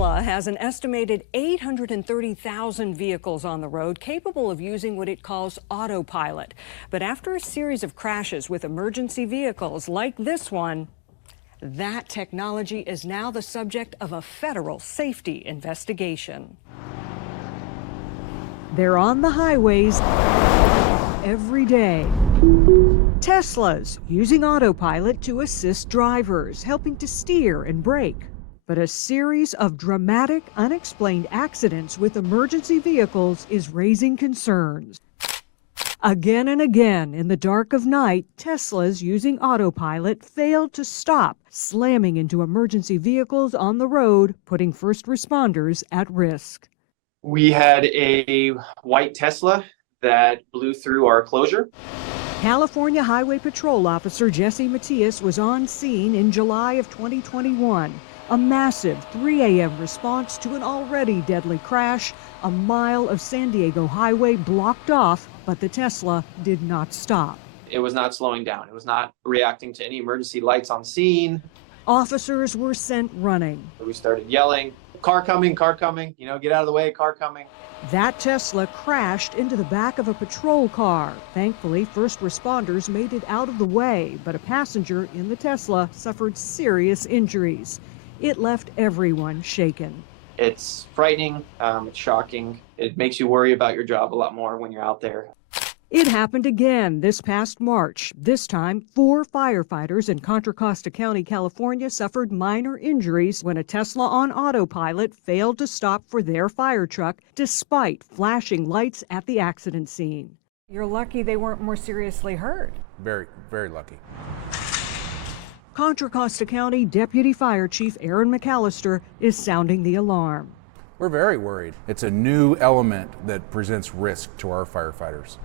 Tesla has an estimated 830,000 vehicles on the road capable of using what it calls Autopilot. But after a series of crashes with emergency vehicles like this one, that technology is now the subject of a federal safety investigation. They're on the highways every day. Teslas using Autopilot to assist drivers, helping to steer and brake. But a series of dramatic, unexplained accidents with emergency vehicles is raising concerns. Again and again, in the dark of night, Teslas using Autopilot failed to stop, slamming into emergency vehicles on the road, putting first responders at risk. We had a white Tesla that blew through our closure. California Highway Patrol Officer Jesse Matias was on scene in July of 2021. A massive 3 a.m. response to an already deadly crash, a mile of San Diego highway blocked off, but the Tesla did not stop. It was not slowing down. It was not reacting to any emergency lights on scene. Officers were sent running. We started yelling, car coming, get out of the way, car coming. That Tesla crashed into the back of a patrol car. Thankfully, first responders made it out of the way, but a passenger in the Tesla suffered serious injuries. It left everyone shaken. It's frightening, it's shocking. It makes you worry about your job a lot more when you're out there. It happened again this past March. This time, 4 firefighters in Contra Costa County, California suffered minor injuries when a Tesla on Autopilot failed to stop for their fire truck despite flashing lights at the accident scene. You're lucky they weren't more seriously hurt. Very, very lucky. Contra Costa County Deputy Fire Chief Aaron McAllister is sounding the alarm. We're very worried. It's a new element that presents risk to our firefighters.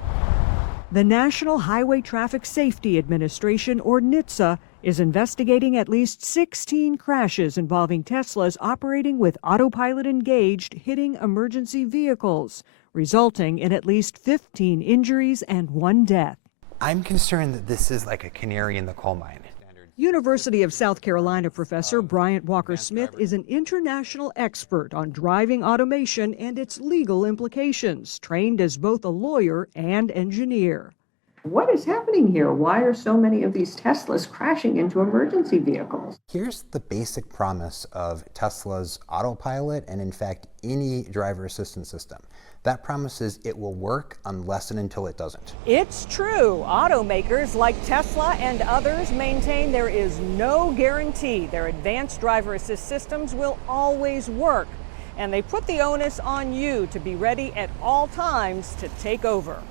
The National Highway Traffic Safety Administration, or NHTSA, is investigating at least 16 crashes involving Teslas operating with Autopilot engaged hitting emergency vehicles, resulting in at least 15 injuries and 1 death. I'm concerned that this is like a canary in the coal mine. University of South Carolina professor Bryant Walker-Smith is an international expert on driving automation and its legal implications, trained as both a lawyer and engineer. What is happening here? Why are so many of these Teslas crashing into emergency vehicles? Here's the basic promise of Tesla's Autopilot and, in fact, any driver assistance system. That promise is it will work unless and until it doesn't. It's true. Automakers like Tesla and others maintain there is no guarantee their advanced driver assist systems will always work. And they put the onus on you to be ready at all times to take over.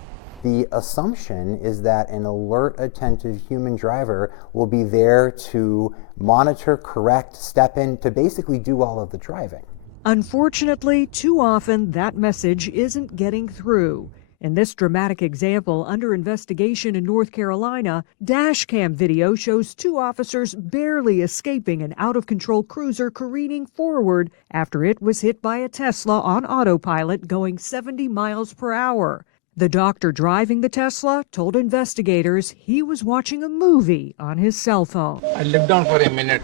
The assumption is that an alert, attentive human driver will be there to monitor, correct, step in, to basically do all of the driving. Unfortunately, too often that message isn't getting through. In this dramatic example under investigation in North Carolina, dashcam video shows 2 officers barely escaping an out-of-control cruiser careening forward after it was hit by a Tesla on Autopilot going 70 miles per hour. The doctor driving the Tesla told investigators he was watching a movie on his cell phone. I lived on for a minute.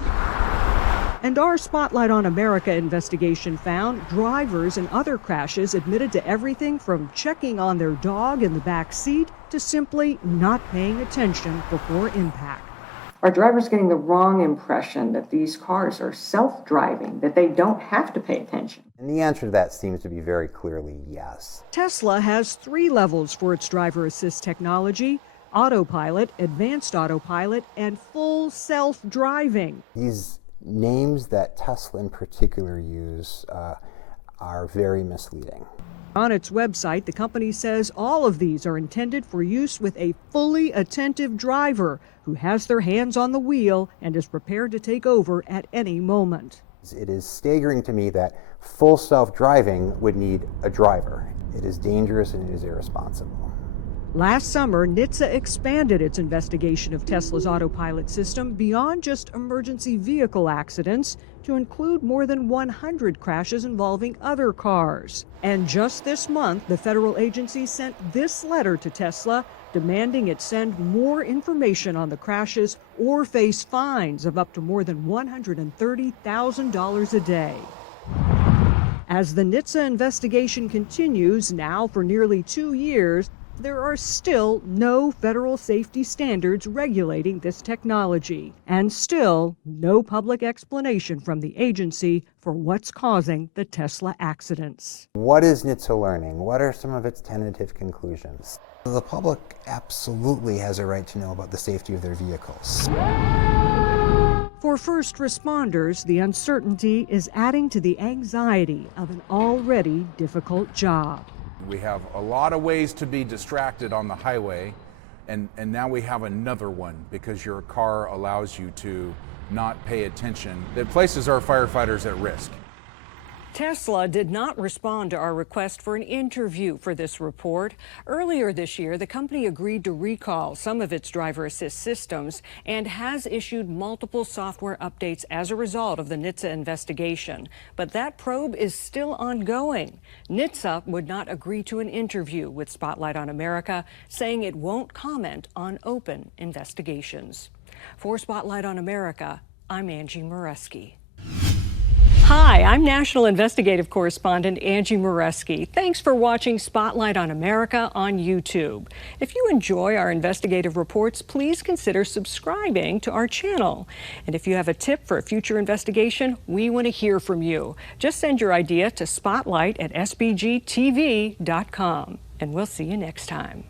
And our Spotlight on America investigation found drivers in other crashes admitted to everything from checking on their dog in the back seat to simply not paying attention before impact. Are drivers getting the wrong impression that these cars are self-driving, that they don't have to pay attention? And the answer to that seems to be very clearly yes. Tesla has 3 levels for its driver assist technology: Autopilot, Advanced Autopilot, and Full Self-Driving. These names that Tesla in particular use are very misleading. On its website, the company says all of these are intended for use with a fully attentive driver who has their hands on the wheel and is prepared to take over at any moment. It is staggering to me that full self-driving would need a driver. It is dangerous and it is irresponsible. Last summer, NHTSA expanded its investigation of Tesla's Autopilot system beyond just emergency vehicle accidents to include more than 100 crashes involving other cars. And just this month, the federal agency sent this letter to Tesla demanding it send more information on the crashes or face fines of up to more than $130,000 a day. As the NHTSA investigation continues now for nearly 2 years, there are still no federal safety standards regulating this technology, and still no public explanation from the agency for what's causing the Tesla accidents. What is NHTSA learning? What are some of its tentative conclusions? The public absolutely has a right to know about the safety of their vehicles. For first responders, the uncertainty is adding to the anxiety of an already difficult job. We have a lot of ways to be distracted on the highway, and now we have another one because your car allows you to not pay attention that places our firefighters at risk. Tesla did not respond to our request for an interview for this report. Earlier this year, the company agreed to recall some of its driver assist systems and has issued multiple software updates as a result of the NHTSA investigation. But that probe is still ongoing. NHTSA would not agree to an interview with Spotlight on America, saying it won't comment on open investigations. For Spotlight on America, I'm Angie Moreski. Hi, I'm National Investigative Correspondent Angie Moreski. Thanks for watching Spotlight on America on YouTube. If you enjoy our investigative reports, please consider subscribing to our channel. And if you have a tip for a future investigation, we want to hear from you. Just send your idea to spotlight@sbgtv.com. And we'll see you next time.